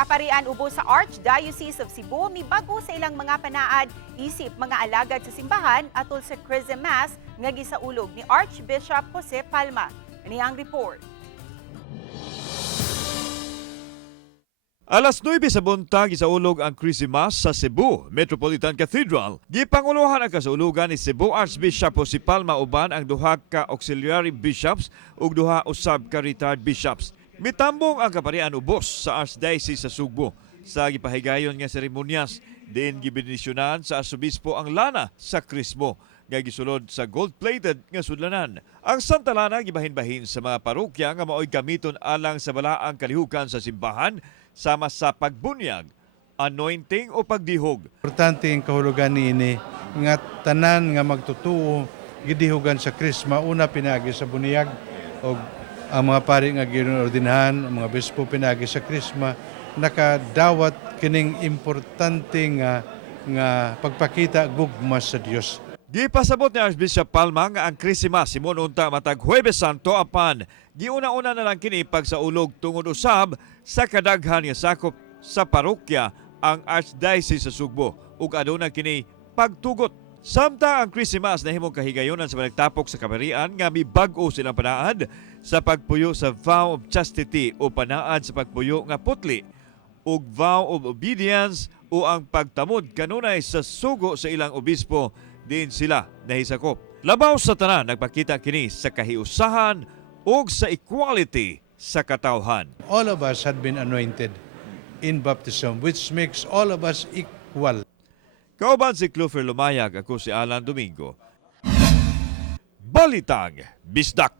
Kaparian ubos sa Archdiocese of Cebu, mibago sa ilang mga panaad isip mga alagad sa simbahan atol sa Chrism Mass nga gisaulog ni Archbishop Jose Palma. Niyang report. Alas 9 sa buntag gisaulog ang Chrism Mass sa Cebu Metropolitan Cathedral. Gipanguluhan ang kasaulugan ni Cebu Archbishop Jose Palma uban ang duha ka auxiliary bishops ug duha usab ka retired bishops. Mitambong ang kaparian ubos sa Archdiocese sa Sugbo sa gipahigayon nga seremonyas. Diin gibenisyonan sa arsobispo ang lana sa Krismo nga gisulod sa gold-plated nga sudlanan. Ang Santa Lana gibahin-bahin sa mga parokya nga mao'y gamiton alang sa balaang kalihukan sa simbahan sama sa pagbunyag, anointing o pagdihog. Importante ang kahulugan niini nga tanan nga magtutuo gidihugan sa Krisma una pinagi sa bunyag o ang mga pari nga giordinahan, ang mga bispo pinagi sa Krisma nakadawat kining importante nga pagpakita gugma sa Dios. Gipasabot ni Archbishop Palma nga ang Krisma simon unta matag Huwebes Santo apan giuna-una na lang kini pagsaulog tungod usab sa kadaghan nga sakop sa parokya ang Archdiocese sa Sugbo ug aduna kini pagtugot. Samtang ang Christmas na himong kahigayonan sa nagtapok sa kaparian nga mibag-o silang panaad sa pagpuyo sa vow of chastity o panaad sa pagpuyo nga putli ug vow of obedience o ang pagtamod kanunay sa sugo sa ilang obispo din sila nahisakop. Labaw sa tanan nagpakita kini sa kahiusahan ug sa equality sa katawhan. All of us had been anointed in baptism which makes all of us equal. Kauban si Clover Lumayag, ako si Alan Domingo. Balitang Bisdak.